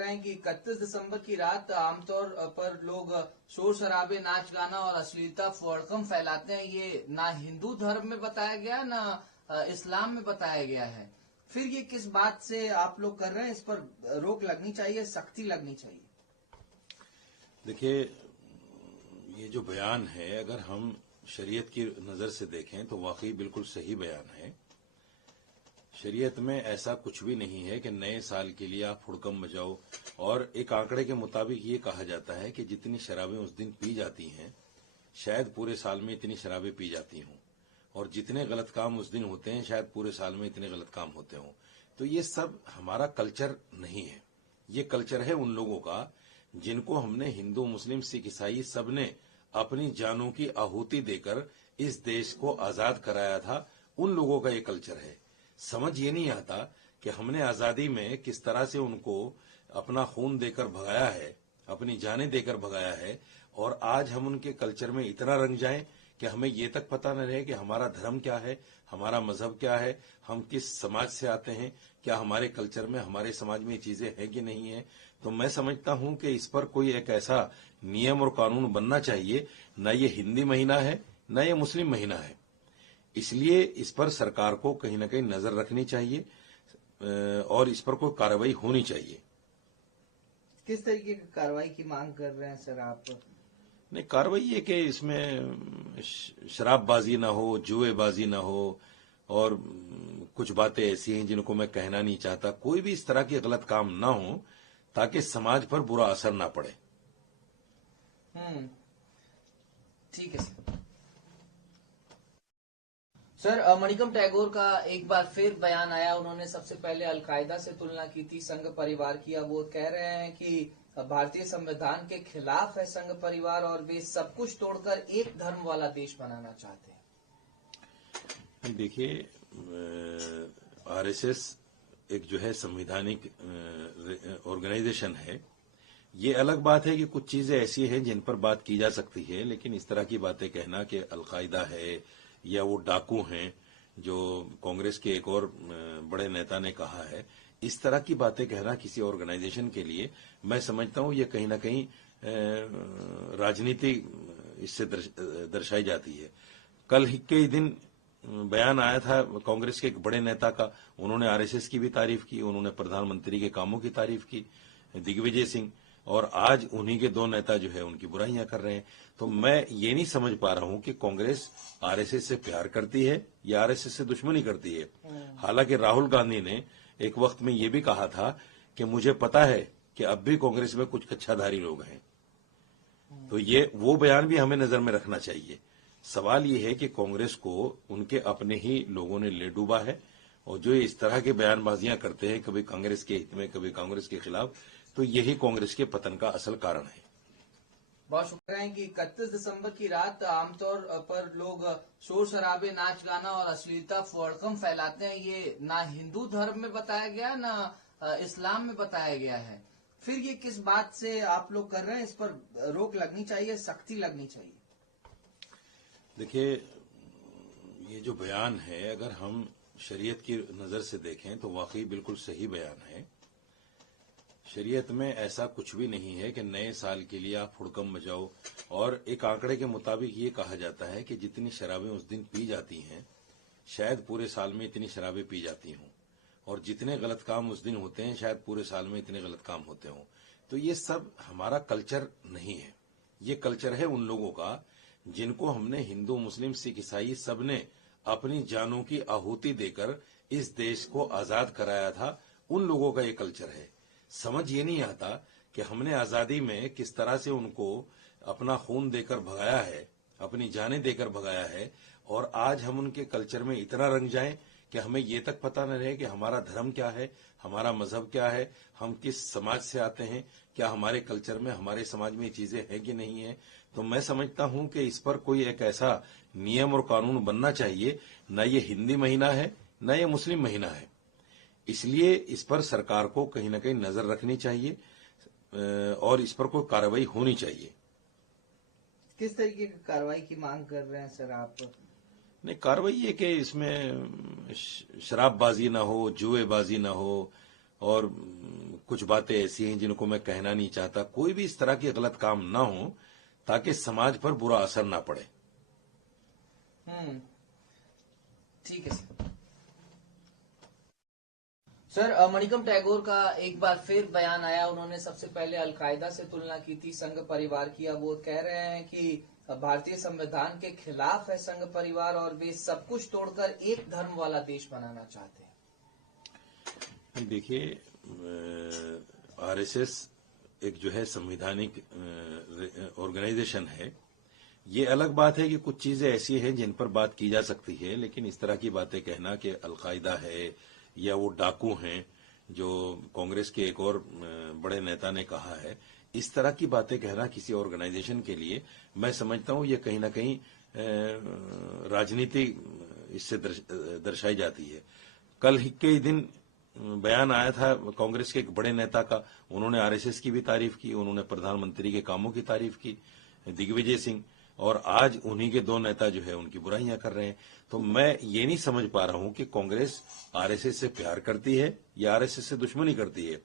रहे हैं कि 31 दिसंबर की रात आमतौर पर लोग शोर शराबे, नाच गाना और अश्लीलता भड़कम फैलाते हैं। ये ना हिंदू धर्म में बताया गया, ना इस्लाम में बताया गया है। फिर ये किस बात से आप लोग कर रहे हैं? इस पर रोक लगनी चाहिए, सख्ती लगनी चाहिए। देखिए, ये जो बयान है, अगर हम शरीयत की नजर से देखें तो वाकई बिल्कुल सही बयान है। शरीयत में ऐसा कुछ भी नहीं है कि नए साल के लिए आप हुड़कम मचाओ। और एक आंकड़े के मुताबिक ये कहा जाता है कि जितनी शराबें उस दिन पी जाती हैं, शायद पूरे साल में इतनी शराबें पी जाती हों, और जितने गलत काम उस दिन होते हैं, शायद पूरे साल में इतने गलत काम होते हों। तो ये सब हमारा कल्चर नहीं है। ये कल्चर है उन लोगों का जिनको हमने हिंदू, मुस्लिम, सिख, ईसाई सबने अपनी जानों की आहुति देकर इस देश को आजाद कराया था। उन लोगों का ये कल्चर है। समझ ये नहीं आता कि हमने आजादी में किस तरह से उनको अपना खून देकर भगाया है, अपनी जानें देकर भगाया है, और आज हम उनके कल्चर में इतना रंग जाएं कि हमें ये तक पता न रहे कि हमारा धर्म क्या है, हमारा मजहब क्या है, हम किस समाज से आते हैं, क्या हमारे कल्चर में, हमारे समाज में ये चीजें हैं कि नहीं है। तो मैं समझता हूं कि इस पर कोई एक ऐसा नियम और कानून बनना चाहिए। न ये हिंदी महीना है, न ये मुस्लिम महीना है। इसलिए इस पर सरकार को कहीं ना कहीं नजर रखनी चाहिए और इस पर कोई कार्रवाई होनी चाहिए। किस तरीके की कार्रवाई की मांग कर रहे हैं सर आप? नहीं, कार्रवाई है कि इसमें शराबबाजी ना हो, जुएबाजी ना हो, और कुछ बातें ऐसी हैं जिनको मैं कहना नहीं चाहता। कोई भी इस तरह के गलत काम ना हो ताकि समाज पर बुरा असर ना पड़े। ठीक है सर। मणिकम टैगोर का एक बार फिर बयान आया। उन्होंने सबसे पहले अलकायदा से तुलना की थी, संघ परिवार की। अब वो कह रहे हैं कि भारतीय संविधान के खिलाफ है संघ परिवार और वे सब कुछ तोड़कर एक धर्म वाला देश बनाना चाहते हैं। देखिए, आरएसएस एक जो है संवैधानिक ऑर्गेनाइजेशन है। ये अलग बात है कि कुछ चीजें ऐसी हैं जिन पर बात की जा सकती है, लेकिन इस तरह की बातें कहना कि अलकायदा है या वो डाकू हैं, जो कांग्रेस के एक और बड़े नेता ने कहा है, इस तरह की बातें कहना किसी ऑर्गेनाइजेशन के लिए, मैं समझता हूं ये कहीं ना कहीं राजनीति इससे दर्शाई जाती है। कल के ही दिन बयान आया था कांग्रेस के एक बड़े नेता का। उन्होंने आरएसएस की भी तारीफ की, उन्होंने प्रधानमंत्री के कामों की तारीफ की, दिग्विजय सिंह, और आज उन्हीं के दो नेता जो है उनकी बुराइयां कर रहे हैं। तो मैं ये नहीं समझ पा रहा हूं कि कांग्रेस आरएसएस से प्यार करती है या आरएसएस से दुश्मनी करती है। हालांकि राहुल गांधी ने एक वक्त में ये भी कहा था कि मुझे पता है कि अब भी कांग्रेस में कुछ कच्छाधारी लोग हैं। तो ये वो बयान भी हमें नजर में रखना चाहिए। सवाल ये है कि कांग्रेस को उनके अपने ही लोगों ने ले डूबा है, और जो इस तरह के बयानबाजियां करते हैं, कभी कांग्रेस के हित में, कभी कांग्रेस के खिलाफ, तो यही कांग्रेस के पतन का असल कारण है। बहुत शुक्रिया है कि 31 दिसंबर की रात आमतौर पर लोग शोर शराबे, नाच गाना और अश्लीलता भड़कम फैलाते हैं। ये ना हिंदू धर्म में बताया गया, ना इस्लाम में बताया गया है। फिर ये किस बात से आप लोग कर रहे हैं? इस पर रोक लगनी चाहिए, सख्ती लगनी चाहिए। देखिए, ये जो बयान है, अगर हम शरीयत की नजर से देखें तो वाकई बिल्कुल सही बयान है। शरीयत में ऐसा कुछ भी नहीं है कि नए साल के लिए आप हुड़कम मचाओ। और एक आंकड़े के मुताबिक ये कहा जाता है कि जितनी शराबें उस दिन पी जाती हैं, शायद पूरे साल में इतनी शराबें पी जाती हों, और जितने गलत काम उस दिन होते हैं, शायद पूरे साल में इतने गलत काम होते हों। तो ये सब हमारा कल्चर नहीं है। ये कल्चर है उन लोगों का जिनको हमने हिंदू, मुस्लिम, सिख, ईसाई सबने अपनी जानों की आहुति देकर इस देश को आजाद कराया था। उन लोगों का ये कल्चर है। समझ ये नहीं आता कि हमने आजादी में किस तरह से उनको अपना खून देकर भगाया है, अपनी जानें देकर भगाया है, और आज हम उनके कल्चर में इतना रंग जाएं कि हमें ये तक पता न रहे कि हमारा धर्म क्या है, हमारा मजहब क्या है, हम किस समाज से आते हैं, क्या हमारे कल्चर में, हमारे समाज में ये चीजें हैं कि नहीं है। तो मैं समझता हूं कि इस पर कोई एक ऐसा नियम और कानून बनना चाहिए। न ये हिंदी महीना है, न ये मुस्लिम महीना है। इसलिए इस पर सरकार को कहीं ना कहीं नजर रखनी चाहिए और इस पर कोई कार्रवाई होनी चाहिए। किस तरीके की कार्रवाई की मांग कर रहे हैं सर आप? नहीं, कार्रवाई है कि इसमें शराबबाजी ना हो, जुएबाजी ना हो, और कुछ बातें ऐसी हैं जिनको मैं कहना नहीं चाहता। कोई भी इस तरह के गलत काम ना हो ताकि समाज पर बुरा असर ना पड़े। ठीक है सर। मणिकम टैगोर का एक बार फिर बयान आया। उन्होंने सबसे पहले अलकायदा से तुलना की थी संघ परिवार की। अब वो कह रहे हैं कि भारतीय संविधान के खिलाफ है संघ परिवार और वे सब कुछ तोड़कर एक धर्म वाला देश बनाना चाहते हैं। देखिए, आरएसएस एक जो है संवैधानिक ऑर्गेनाइजेशन है। ये अलग बात है कि कुछ चीजें ऐसी हैं जिन पर बात की जा सकती है, लेकिन इस तरह की बातें कहना कि अलकायदा है या वो डाकू हैं, जो कांग्रेस के एक और बड़े नेता ने कहा है, इस तरह की बातें कहना किसी ऑर्गेनाइजेशन के लिए मैं समझता हूं ये कहीं ना कहीं राजनीति इससे दर्शाई जाती है। कल के ही दिन बयान आया था कांग्रेस के एक बड़े नेता का। उन्होंने आरएसएस की भी तारीफ की, उन्होंने प्रधानमंत्री के कामों की तारीफ की, दिग्विजय सिंह, और आज उन्हीं के दो नेता जो है उनकी बुराइयां कर रहे हैं। तो मैं ये नहीं समझ पा रहा हूं कि कांग्रेस आरएसएस से प्यार करती है या आरएसएस से दुश्मनी करती है।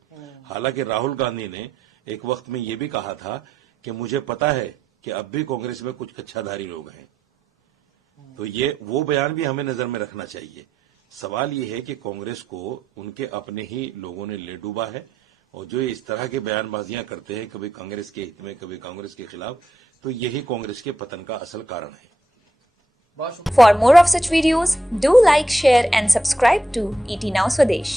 हालांकि राहुल गांधी ने एक वक्त में ये भी कहा था कि मुझे पता है कि अब भी कांग्रेस में कुछ कच्छाधारी लोग हैं। तो ये वो बयान भी हमें नजर में रखना चाहिए। सवाल ये है कि कांग्रेस को उनके अपने ही लोगों ने ले डूबा है, और जो इस तरह के बयानबाजियां करते हैं, कभी कांग्रेस के हित में कभी कांग्रेस के खिलाफ, तो यही कांग्रेस के पतन का असल कारण है। For more of such videos, do like, share and subscribe to ET Now Swadesh.